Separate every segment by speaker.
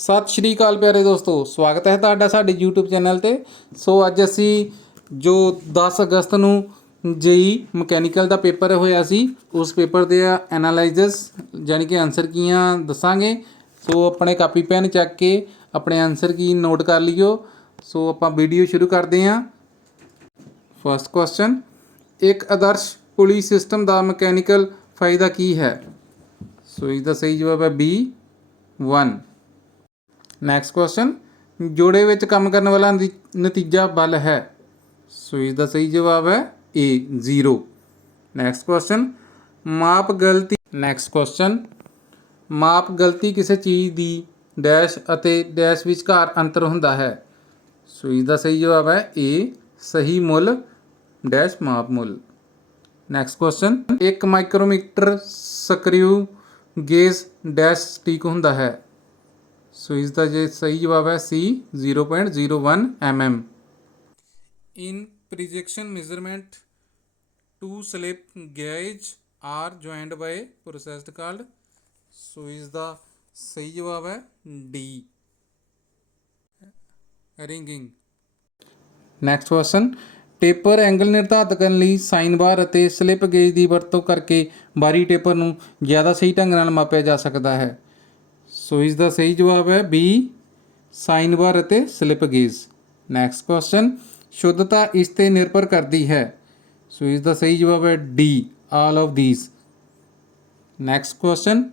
Speaker 1: ਸਤਿ ਸ਼੍ਰੀ ਅਕਾਲ ਪਿਆਰੇ ਦੋਸਤੋ, ਸਵਾਗਤ ਹੈ ਤੁਹਾਡਾ ਸਾਡੇ YouTube ਚੈਨਲ ਤੇ। ਸੋ ਅੱਜ ਅਸੀਂ ਜੋ 10 ਅਗਸਤ ਨੂੰ ਜੇਈ ਮਕੈਨੀਕਲ ਦਾ ਪੇਪਰ ਹੋਇਆ ਸੀ, ਉਸ ਪੇਪਰ ਦੇ ਐਨਾਲਾਈਜ਼ਸ ਯਾਨੀ ਕਿ ਆਨਸਰ ਕੀਆਂ ਦੱਸਾਂਗੇ। ਸੋ ਆਪਣੇ ਕਾਪੀ ਪੈਨ ਚੱਕ ਕੇ ਆਪਣੇ ਆਨਸਰ ਕੀ ਨੋਟ ਕਰ ਲਿਓ। ਸੋ ਆਪਾਂ ਵੀਡੀਓ ਸ਼ੁਰੂ ਕਰਦੇ ਹਾਂ। ਫਸਟ ਕੁਐਸਚਨ ਇੱਕ ਆਦਰਸ਼ ਪੁਲੀ ਸਿਸਟਮ ਦਾ ਮਕੈਨੀਕਲ ਫਾਇਦਾ ਕੀ ਹੈ? ਸੋ ਇਸ ਦਾ ਸਹੀ ਜਵਾਬ ਹੈ ਬੀ 1 ਨੈਕਸਟ ਕੁਐਸਚਨ ਜੋੜੇ ਵਿੱਚ ਕੰਮ ਕਰਨ ਵਾਲਾ ਨਤੀ- ਨਤੀਜਾ ਬਲ ਹੈ। ਸੋ ਇਸ ਦਾ ਸਹੀ ਜਵਾਬ ਹੈ A 0 ਨੈਕਸਟ ਕੁਐਸਚਨ ਮਾਪ ਗਲਤੀ ਨੈਕਸਟ ਕੁਐਸਚਨ ਮਾਪ ਗਲਤੀ ਕਿਸੇ ਚੀਜ਼ ਦੀ ਡੈਸ਼ ਅਤੇ ਡੈਸ਼ ਵਿਚਕਾਰ ਅੰਤਰ ਹੁੰਦਾ ਹੈ। ਸੋ ਇਸ ਦਾ ਸਹੀ ਜਵਾਬ ਹੈ A, ਸਹੀ ਮੁੱਲ ਡੈਸ਼ ਮਾਪ ਮੁੱਲ। ਨੈਕਸਟ ਕੁਐਸਚਨ ਇੱਕ ਮਾਈਕਰੋਮੀਟਰ ਸਕਰੀਊ ਗੇਜ ਡੈਸ਼ ਸਟੀਕ ਹੁੰਦਾ ਹੈ। ਸੋ ਇਸ ਦਾ ਜੇ ਸਹੀ ਜਵਾਬ ਹੈ C 0.01 mm in projection measurement two slip gauge are joined by process called ਸੋ ਇਸ ਦਾ ਸਹੀ ਜਵਾਬ ਹੈ D ringing next question taper angle ਨਿਰਧਾਰਤ ਕਰਨ ਲਈ ਸਾਈਨ ਬਾਰ ਅਤੇ ਸਲਿਪ ਗੇਜ ਦੀ ਵਰਤੋਂ ਕਰਕੇ ਬਾਰੀ ਟੇਪਰ ਨੂੰ ਜ਼ਿਆਦਾ ਸਹੀ ਢੰਗ ਨਾਲ ਮਾਪਿਆ ਜਾ ਸਕਦਾ ਹੈ ਸੋ ਇਸ ਦਾ ਸਹੀ ਜਵਾਬ ਹੈ ਬੀ ਸਾਈਨ ਬਾਰ ਅਤੇ ਸਲਿਪ ਗੇਜ ਨੈਕਸਟ ਕੁਐਸਚਨ ਸ਼ੁੱਧਤਾ ਇਸ ਤੇ ਨਿਰਭਰ ਕਰਦੀ ਹੈ। ਸੋ ਇਸ ਦਾ ਸਹੀ ਜਵਾਬ ਹੈ D all of these next question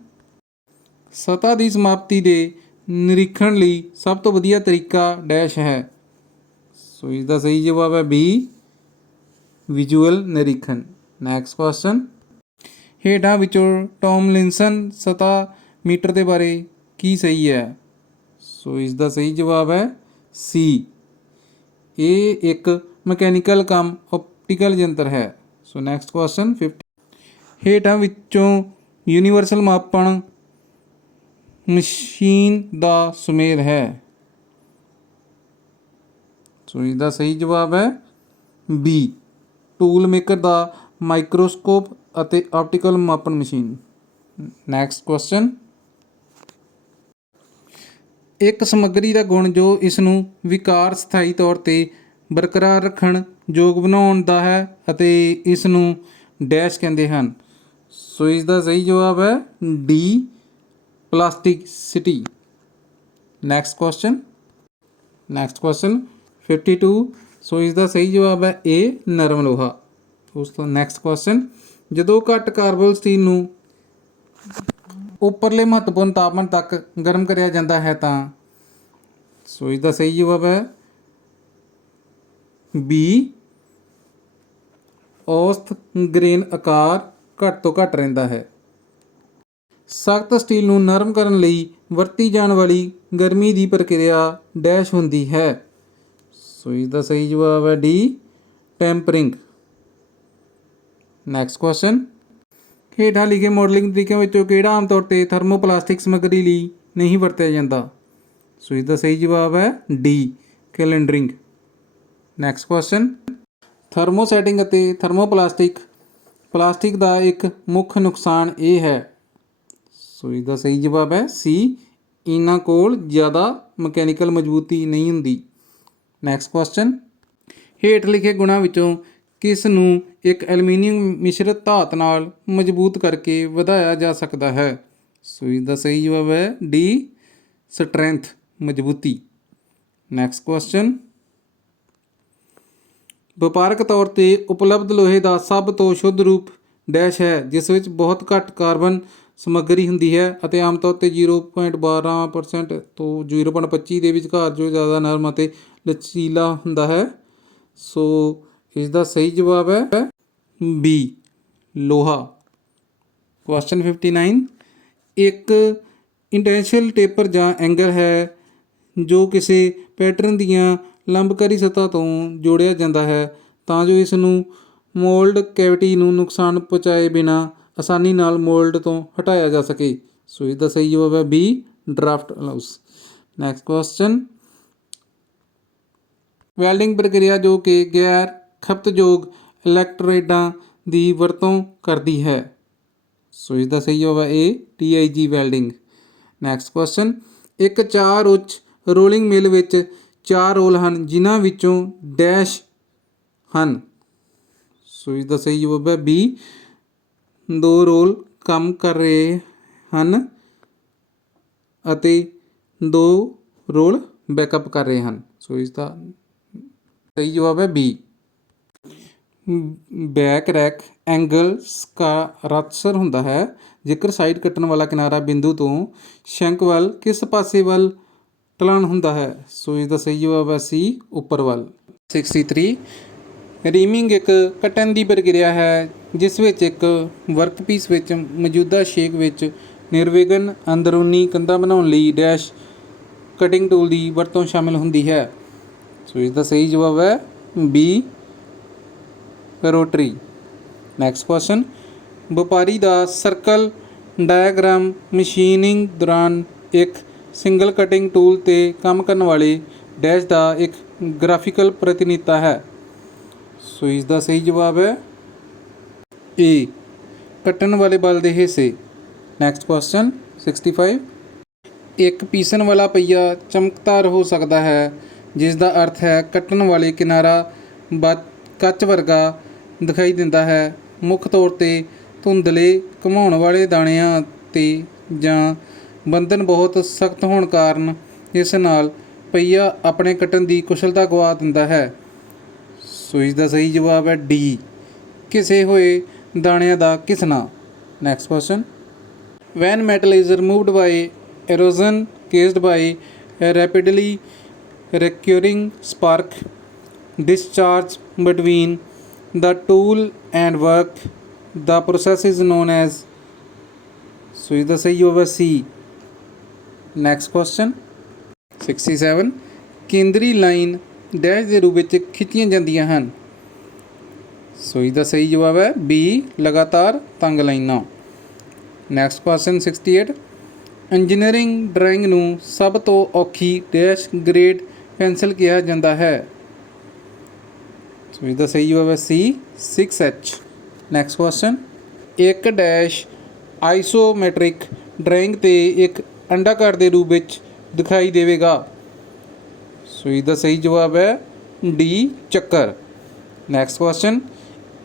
Speaker 1: ਸਤ੍ਹਾ ਦੀ ਸਮਾਪਤੀ ਦੇ ਨਿਰੀਖਣ ਲਈ ਸਭ ਤੋਂ ਵਧੀਆ ਤਰੀਕਾ ਡੈਸ਼ ਹੈ। ਸੋ ਇਸ ਦਾ ਸਹੀ ਜਵਾਬ ਹੈ ਬੀ ਵਿਜ਼ੂਅਲ ਨਿਰੀਖਣ। ਨੈਕਸਟ ਕੁਐਸਚਨ ਹੇਠਾਂ ਵਿੱਚੋਂ ਟੌਮਲਿਨਸਨ ਸਤਾ ਮੀਟਰ ਦੇ ਬਾਰੇ ਕੀ ਸਹੀ ਹੈ? ਸੋ ਇਸ ਦਾ ਸਹੀ ਜਵਾਬ ਹੈ ਸੀ ਇਹ ਇੱਕ ਮਕੈਨੀਕਲ ਕੰਮ ਆਪਟੀਕਲ ਯੰਤਰ ਹੈ। ਸੋ ਨੈਕਸਟ ਕੁਐਸਚਨ 50 ਹੇਠਾਂ ਵਿੱਚੋਂ ਯੂਨੀਵਰਸਲ ਮਾਪਣ ਮਸ਼ੀਨ ਦਾ ਸੁਮੇਲ ਹੈ। ਸੋ ਇਸ ਦਾ ਸਹੀ ਜਵਾਬ ਹੈ ਬੀ ਟੂਲ ਮੇਕਰ ਦਾ ਮਾਈਕਰੋਸਕੋਪ ਅਤੇ ਆਪਟੀਕਲ ਮਾਪਣ ਮਸ਼ੀਨ। ਨੈਕਸਟ ਕੁਐਸਚਨ ਇੱਕ ਸਮੱਗਰੀ ਦਾ ਗੁਣ ਜੋ ਇਸ ਨੂੰ ਵਿਕਾਰ ਸਥਾਈ ਤੌਰ ਤੇ ਬਰਕਰਾਰ ਰੱਖਣ ਯੋਗ ਬਣਾਉਣ ਦਾ ਹੈ ਅਤੇ ਇਸ ਨੂੰ ਡੈਸ਼ ਕਹਿੰਦੇ ਹਨ। ਸੋ ਇਸ ਦਾ ਸਹੀ ਜਵਾਬ ਹੈ D plasticity next question next question 52 so ਇਸ ਦਾ ਸਹੀ ਜਵਾਬ ਹੈ ਏ, ਨਰਮ ਲੋਹਾ। ਉਸ ਤੋਂ ਨੈਕਸਟ ਕੁਐਸਚਨ ਜਦੋਂ ਘੱਟ ਕਾਰਬਨ ਸਟੀਲ ਨੂੰ ਉੱਪਰਲੇ ਮਹੱਤਵਪੂਰਨ ਤਾਪਮਾਨ ਤੱਕ ਗਰਮ ਕਰਿਆ ਜਾਂਦਾ ਹੈ ਤਾਂ ਸੋ ਇਸ ਦਾ ਸਹੀ ਜਵਾਬ ਹੈ। B, ਔਸਤ ਗ੍ਰੇਨ ਆਕਾਰ ਘੱਟ ਤੋਂ ਘੱਟ ਰਹਿੰਦਾ ਹੈ। ਸਖਤ ਸਟੀਲ ਨੂੰ ਨਰਮ ਕਰਨ ਲਈ ਵਰਤੀ ਜਾਣ ਵਾਲੀ ਗਰਮੀ ਦੀ ਪ੍ਰਕਿਰਿਆ ਡੈਸ਼ ਹੁੰਦੀ ਹੈ। ਸੋ ਇਸ ਦਾ ਸਹੀ ਜਵਾਬ ਹੈ ਡੀ ਟੈਂਪਰਿੰਗ। ਨੈਕਸਟ ਕੁਐਸਚਨ ਹੇਠਾਂ ਲਿਖੇ ਮਾਡਲਿੰਗ ਤਰੀਕਿਆਂ ਵਿੱਚੋਂ ਕਿਹੜਾ ਆਮ ਤੌਰ ਤੇ ਥਰਮੋਪਲਾਸਟਿਕ ਸਮੱਗਰੀ ਲਈ ਨਹੀਂ ਵਰਤਿਆ ਜਾਂਦਾ? ਸੋ ਇਸ ਦਾ ਸਹੀ ਜਵਾਬ ਹੈ D calendering next question thermosetting ਅਤੇ ਥਰਮੋਪਲਾਸਟਿਕ ਪਲਾਸਟਿਕ ਦਾ ਇੱਕ ਮੁੱਖ ਨੁਕਸਾਨ ਇਹ ਹੈ। ਸੋ ਇਸ ਦਾ ਸਹੀ ਜਵਾਬ ਹੈ ਸੀ ਇਹਨਾਂ ਕੋਲ ਜ਼ਿਆਦਾ ਮਕੈਨੀਕਲ ਮਜ਼ਬੂਤੀ ਨਹੀਂ ਹੁੰਦੀ। ਨੈਕਸਟ ਕੁਐਸਚਨ ਹੇਠ ਲਿਖੇ ਗੁਣਾਂ ਵਿੱਚੋਂ ਕਿਸ ਨੂੰ ਇੱਕ ਐਲੂਮੀਨੀਅਮ ਮਿਸ਼ਰਤ ਧਾਤ ਨਾਲ ਮਜ਼ਬੂਤ ਕਰਕੇ ਵਧਾਇਆ ਜਾ ਸਕਦਾ ਹੈ? ਸੋ ਇਸ ਦਾ ਸਹੀ ਜਵਾਬ ਹੈ ਡੀ ਸਟਰੈਂਥ, ਮਜ਼ਬੂਤੀ। ਨੈਕਸਟ ਕੁਐਸਚਨ ਵਪਾਰਕ ਤੌਰ ਤੇ ਉਪਲਬਧ ਲੋਹੇ ਦਾ ਸਭ ਤੋਂ ਸ਼ੁੱਧ ਰੂਪ ਡੈਸ਼ ਹੈ, ਜਿਸ ਵਿੱਚ ਬਹੁਤ ਘੱਟ ਕਾਰਬਨ ਸਮੱਗਰੀ ਹੁੰਦੀ ਹੈ ਅਤੇ ਆਮ ਤੌਰ ਤੇ 0.12% ਤੋਂ 0.25 ਦੇ ਵਿਚਕਾਰ ਜੋ ਜ਼ਿਆਦਾ ਨਰਮ ਅਤੇ ਲਚੀਲਾ ਹੁੰਦਾ ਹੈ। ਸੋ ਇਸ ਦਾ ਸਹੀ ਜਵਾਬ ਹੈ ਬੀ ਲੋਹਾ। ਕੁਐਸਚਨ 59 ਇੱਕ ਇੰਟੈਂਸ਼ੀਅਲ ਟੇਪਰ ਜਾਂ ਐਂਗਲ ਹੈ ਜੋ ਕਿਸੇ ਪੈਟਰਨ ਦੀਆਂ ਲੰਬਕਾਰੀ ਸਤ੍ਹਾ ਤੋਂ ਜੋੜਿਆ ਜਾਂਦਾ ਹੈ, ਤਾਂ ਜੋ ਇਸ ਨੂੰ ਮੋਲਡ ਕੈਵਿਟੀ ਨੂੰ ਨੁਕਸਾਨ ਪਹੁੰਚਾਏ ਬਿਨਾ ਆਸਾਨੀ ਨਾਲ ਮੋਲਡ ਤੋਂ ਹਟਾਇਆ ਜਾ ਸਕੇ। ਸੋ ਇਸ ਦਾ ਸਹੀ ਜਵਾਬ ਹੈ B draft allowance next question welding ਪ੍ਰਕਿਰਿਆ ਜੋ ਕਿ ਗੈਰ ਖਪਤਯੋਗ ਇਲੈਕਟ੍ਰੋਡਾਂ ਦੀ ਵਰਤੋਂ ਕਰਦੀ ਹੈ। ਸੋ ਇਸ ਦਾ ਸਹੀ ਜਵਾਬ ਹੈ A TIG welding. Next question ਇੱਕ ਚਾਰ ਉੱਚ ਰੋਲਿੰਗ ਮਿਲ ਵਿੱਚ ਚਾਰ ਰੋਲ ਹਨ, ਜਿਨ੍ਹਾਂ ਵਿੱਚੋਂ ਡੈਸ਼ ਹਨ। ਸੋ ਇਸ ਦਾ ਸਹੀ ਜਵਾਬ ਹੈ ਬੀ ਦੋ ਰੋਲ ਕੰਮ ਕਰ ਰਹੇ ਹਨ ਅਤੇ ਦੋ ਰੋਲ ਬੈਕਅਪ ਕਰ ਰਹੇ ਹਨ। ਸੋ ਇਸ ਦਾ ਸਹੀ ਜਵਾਬ ਹੈ ਬੀ ਬੈਕ ਰੈਕ ਐਂਗਲ ਸਕਾਰਾਤਸਰ ਹੁੰਦਾ ਹੈ। ਜੇਕਰ ਸਾਈਡ ਕੱਟਣ ਵਾਲਾ ਕਿਨਾਰਾ ਬਿੰਦੂ ਤੋਂ ਸ਼ੰਕ ਵੱਲ ਕਿਸ ਪਾਸੇ ਵੱਲ ਢਲਾਣ ਹੁੰਦਾ ਹੈ, ਸੋ ਇਸ ਦਾ ਸਹੀ ਜਵਾਬ ਹੈ ਸੀ ਉੱਪਰ ਵੱਲ। 63 ਰੀਮਿੰਗ ਇੱਕ ਕੱਟਣ ਦੀ ਪ੍ਰਕਿਰਿਆ ਹੈ, ਜਿਸ ਵਿੱਚ ਇੱਕ ਵਰਕਪੀਸ ਵਿੱਚ ਮੌਜੂਦਾ ਸ਼ੇਕ ਵਿੱਚ ਨਿਰਵਿਘਨ ਅੰਦਰੂਨੀ ਕੰਧਾਂ ਬਣਾਉਣ ਲਈ ਡੈਸ਼ ਕਟਿੰਗ ਟੂਲ ਦੀ ਵਰਤੋਂ ਸ਼ਾਮਿਲ ਹੁੰਦੀ ਹੈ। ਸੋ ਇਸ ਦਾ ਸਹੀ ਜਵਾਬ ਹੈ ਬੀ। ਰੋਟਰੀ। ਨੈਕਸਟ ਕੁਐਸਚਨ ਵਪਾਰੀ ਦਾ ਸਰਕਲ ਡਾਇਆਗ੍ਰਾਮ ਮਸ਼ੀਨਿੰਗ ਦੌਰਾਨ ਇੱਕ ਸਿੰਗਲ ਕਟਿੰਗ ਟੂਲ ਤੇ ਕੰਮ ਕਰਨ ਵਾਲੇ ਡੈਸ਼ ਦਾ ਇੱਕ ਗ੍ਰਾਫਿਕਲ ਪ੍ਰਤੀਨਿਧਤਾ ਹੈ। ਸੋ ਇਸ ਦਾ ਸਹੀ ਜਵਾਬ ਹੈ ਏ ਕੱਟਣ ਵਾਲੇ ਬਲ ਦੇ ਹਿੱਸੇ। ਨੈਕਸਟ ਕੁਐਸਚਨ 65 ਇੱਕ ਪੀਸਣ ਵਾਲਾ ਪਹੀਆ ਚਮਕਦਾਰ ਹੋ ਸਕਦਾ ਹੈ, ਜਿਸ ਦਾ ਅਰਥ ਹੈ ਕੱਟਣ ਵਾਲੇ ਕਿਨਾਰਾ ਬ- ਕੱਚ ਵਰਗਾ ਦਿਖਾਈ ਦਿੰਦਾ ਹੈ। ਮੁੱਖ ਤੌਰ ਤੇ ਧੁੰਦਲੇ ਘੁਮਾਉਣ ਵਾਲੇ ਦਾਣਿਆਂ ਤੇ ਜਾਂ ਬੰਧਨ ਬਹੁਤ ਸਖਤ ਹੋਣ ਕਾਰਨ ਇਸ ਨਾਲ ਪਹੀਆ ਆਪਣੇ ਕੱਟਣ ਦੀ ਕੁਸ਼ਲਤਾ ਗਵਾ ਦਿੰਦਾ ਹੈ। ਸੋ ਇਸ ਦਾ ਸਹੀ ਜਵਾਬ ਹੈ ਡੀ। ਕਿਸੇ ਹੋਏ ਦਾਣਿਆਂ ਦਾ ਕਿਸਨਾ next question when metal is removed by erosion caused by a rapidly recurring spark, discharge between the tool and work, the process is known as, so is the ਸਹੀ ਜਵਾਬ ਹੈ C. Next question. 67 ਕੇਂਦਰੀ line dash ਦੇ ਰੂਪ ਵਿੱਚ ਖਿੱਚੀਆਂ ਜਾਂਦੀਆਂ ਹਨ। ਸੋ ਇਸ ਦਾ ਸਹੀ ਜਵਾਬ ਹੈ ਬੀ ਲਗਾਤਾਰ ਤੰਗ ਲਾਈਨਾਂ। ਨੈਕਸਟ ਕੁਐਸਚਨ 68 ਇੰਜੀਨੀਅਰਿੰਗ ਡਰਾਇੰਗ ਨੂੰ ਸਭ ਤੋਂ ਔਖੀ ਡੈਸ਼ ਗ੍ਰੇਡ ਪੈਨਸਲ ਕਿਹਾ ਜਾਂਦਾ ਹੈ। ਸੋ ਇਹਦਾ ਸਹੀ ਜਵਾਬ ਹੈ ਸੀ 6H ਨੈਕਸਟ ਕੁਐਸਚਨ ਇੱਕ ਡੈਸ਼ ਆਈਸੋਮੈਟ੍ਰਿਕ ਡਰਾਇੰਗ ਤੇ ਇੱਕ ਅੰਡਾਕਾਰ ਦੇ ਰੂਪ ਵਿੱਚ ਦਿਖਾਈ ਦੇਵੇਗਾ ਸੋ ਇਹਦਾ ਸਹੀ ਜਵਾਬ ਹੈ ਡੀ ਚੱਕਰ Next question.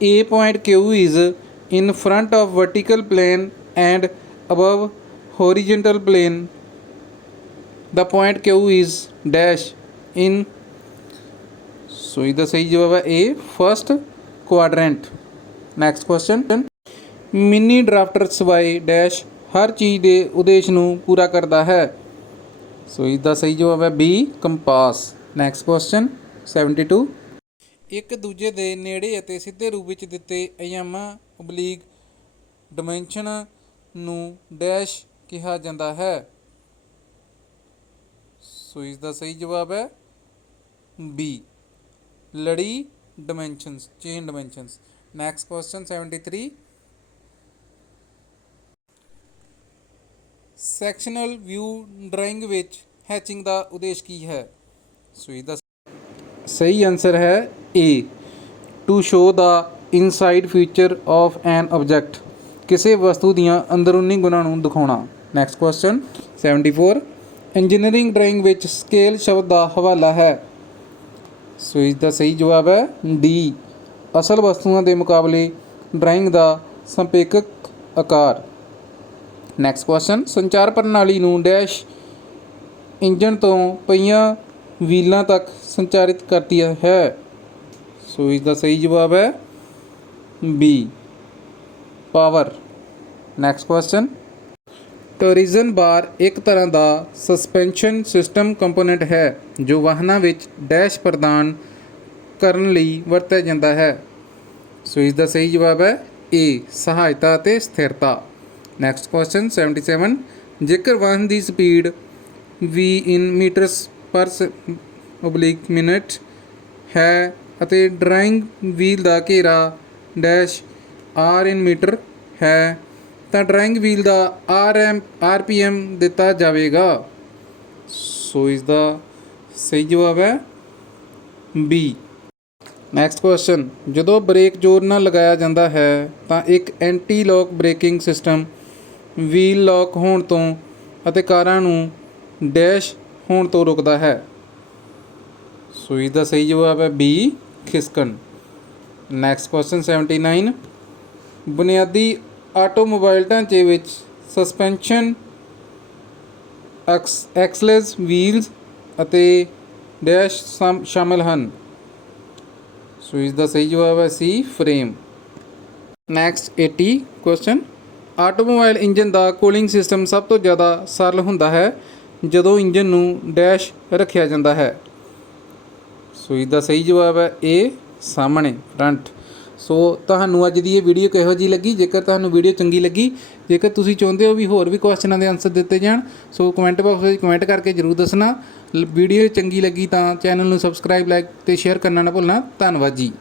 Speaker 1: A point Q is in front of vertical plane and above horizontal plane. The point Q is dash in. So ਇਹਦਾ ਸਹੀ ਜਵਾਬ ਹੈ A, first quadrant. Next question. Mini drafter ਸਵਾਈ ਡੈਸ਼ ਹਰ ਚੀਜ਼ ਦੇ ਉਦੇਸ਼ ਨੂੰ ਪੂਰਾ ਕਰਦਾ ਹੈ। ਸੋ ਦਾ ਸਹੀ ਜਵਾਬ ਹੈ ਬੀ ਕੰਪਾਸ ਨੈਕਸਟ ਕੁਐਸਚਨ 72 ਇੱਕ ਦੂਜੇ ਦੇ ਨੇੜੇ ਅਤੇ ਸਿੱਧੇ ਰੂਪ ਵਿੱਚ ਦਿੱਤੇ ਅਯਾਮਾਂ ਓਬਲੀਕ ਡਾਈਮੈਂਸ਼ਨ ਨੂੰ ਡੈਸ਼ ਕਿਹਾ ਜਾਂਦਾ ਹੈ। ਸੋ ਇਸ ਦਾ ਸਹੀ ਜਵਾਬ ਹੈ ਬੀ ਲੜੀ dimensions chain dimensions next question 73 sectional view drawing ਵਿੱਚ ਹੈਚਿੰਗ ਦਾ ਉਦੇਸ਼ ਕੀ ਹੈ? ਸੋ ਇਹਦਾ ਸਹੀ ਆਨਸਰ ਹੈ A to show the inside feature of an object ਕਿਸੇ ਵਸਤੂ ਦੀਆਂ ਅੰਦਰੂਨੀ ਗੁਣਾਂ ਨੂੰ ਦਿਖਾਉਣਾ। ਨੈਕਸਟ ਕੁਐਸਚਨ 74 ਇੰਜੀਨੀਅਰਿੰਗ ਡਰਾਇੰਗ ਵਿੱਚ ਸਕੇਲ ਸ਼ਬਦ ਦਾ ਹਵਾਲਾ ਹੈ। ਸੋ ਇਸ ਦਾ ਸਹੀ ਜਵਾਬ ਹੈ ਡੀ। ਅਸਲ ਵਸਤੂਆਂ ਦੇ ਮੁਕਾਬਲੇ ਡਰਾਇੰਗ ਦਾ ਸੰਪੇਖਕ ਆਕਾਰ। ਨੈਕਸਟ ਕੁਐਸਚਨ ਸੰਚਾਰ ਪ੍ਰਣਾਲੀ ਨੂੰ ਡੈਸ਼ ਇੰਜਨ ਤੋਂ ਪਈਆਂ ਵੀਲਾਂ ਤੱਕ ਸੰਚਾਰਿਤ ਕਰਦੀ ਹੈ। ਸੋ ਇਸ ਦਾ ਸਹੀ ਜਵਾਬ ਹੈ B. Power. Next question torsion bar ਇੱਕ ਤਰ੍ਹਾਂ ਦਾ ਸਸਪੈਂਸ਼ਨ ਸਿਸਟਮ ਕੰਪੋਨੈਂਟ ਹੈ, ਜੋ ਵਾਹਨਾਂ ਵਿੱਚ ਡੈਸ਼ ਪ੍ਰਦਾਨ ਕਰਨ ਲਈ ਵਰਤਿਆ ਜਾਂਦਾ ਹੈ। ਸੋ ਇਸ ਦਾ ਸਹੀ ਜਵਾਬ ਹੈ ਏ ਸਹਾਇਤਾ ਅਤੇ ਸਥਿਰਤਾ। ਨੈਕਸਟ ਕੁਐਸਚਨ 77 ਜੇਕਰ ਵਾਹਨ ਦੀ speed v in metres per oblique minute ਹੈ ਅਤੇ ਡਰਾਇੰਗ ਵੀਲ ਦਾ ਘੇਰਾ ਡੈਸ਼ r ਇਨ ਮੀਟਰ ਹੈ ਤਾਂ ਡਰਾਇੰਗ ਵੀਲ ਦਾ R M R P rpm ਦਿੱਤਾ ਜਾਵੇਗਾ। ਸੋ ਇਸ ਦਾ ਸਹੀ ਜਵਾਬ ਹੈ ਬੀ। ਨੈਕਸਟ ਕੁਐਸਚਨ ਜਦੋਂ ਬ੍ਰੇਕ ਜ਼ੋਰ ਨਾਲ ਲਗਾਇਆ ਜਾਂਦਾ ਹੈ, ਤਾਂ ਇੱਕ ਐਂਟੀ ਲੋਕ ਬ੍ਰੇਕਿੰਗ ਸਿਸਟਮ ਵੀਲ ਲੌਕ ਹੋਣ ਤੋਂ ਅਤੇ ਕਾਰਾਂ ਨੂੰ ਡੈਸ਼ ਹੋਣ ਤੋਂ ਰੁਕਦਾ ਹੈ। ਸੋ ਇਸ ਦਾ ਸਹੀ ਜਵਾਬ ਹੈ ਬੀ, ਖਿਸਕਣ। ਨੈਕਸਟ ਕੁਐਸਚਨ 79 ਬੁਨਿਆਦੀ ਆਟੋਮੋਬਾਈਲ ਢਾਂਚੇ ਵਿੱਚ ਸਸਪੈਂਸ਼ਨ ਐਕਸ ਐਕਸਲੈਸ ਵੀਲਸ ਅਤੇ ਡੈਸ਼ ਸ਼ਾਮ- ਸ਼ਾਮਲ ਹਨ। ਸੋ ਇਸ ਦਾ ਸਹੀ ਜਵਾਬ ਹੈ C frame next 80 question automobile engine ਦਾ ਕੂਲਿੰਗ ਸਿਸਟਮ ਸਭ ਤੋਂ ਜ਼ਿਆਦਾ ਸਰਲ ਹੁੰਦਾ ਹੈ, ਜਦੋਂ ਇੰਜਨ ਨੂੰ ਡੈਸ਼ ਰੱਖਿਆ ਜਾਂਦਾ ਹੈ। ਸੋ ਇਸ ਦਾ ਸਹੀ ਜਵਾਬ ਹੈ ਏ ਸਾਹਮਣੇ ਫਰੰਟ ਸੋ ਤੁਹਾਨੂੰ ਅੱਜ ਦੀ ਇਹ ਵੀਡੀਓ ਕਿਹੋ ਜੀ ਲੱਗੀ? ਜੇਕਰ ਤੁਹਾਨੂੰ ਵੀਡੀਓ ਚੰਗੀ ਲੱਗੀ, ਜੇਕਰ ਤੁਸੀਂ ਚਾਹੁੰਦੇ ਹੋ ਵੀ ਹੋਰ ਵੀ ਕੁਐਸਚਨਾਂ ਦੇ ਆਨਸਰ ਦਿੱਤੇ ਜਾਣ, ਸੋ ਕਮੈਂਟ ਬਾਕਸ ਵਿੱਚ ਕਮੈਂਟ ਕਰਕੇ ਜਰੂਰ ਦੱਸਣਾ। ਲ- ਵੀਡੀਓ ਚੰਗੀ ਲੱਗੀ ਤਾਂ ਚੈਨਲ ਨੂੰ ਸਬਸਕ੍ਰਾਈਬ ਲਾਈਕ ਤੇ ਸ਼ੇਅਰ ਕਰਨਾ ਨਾ ਭੁੱਲਣਾ। ਧੰਨਵਾਦ ਜੀ।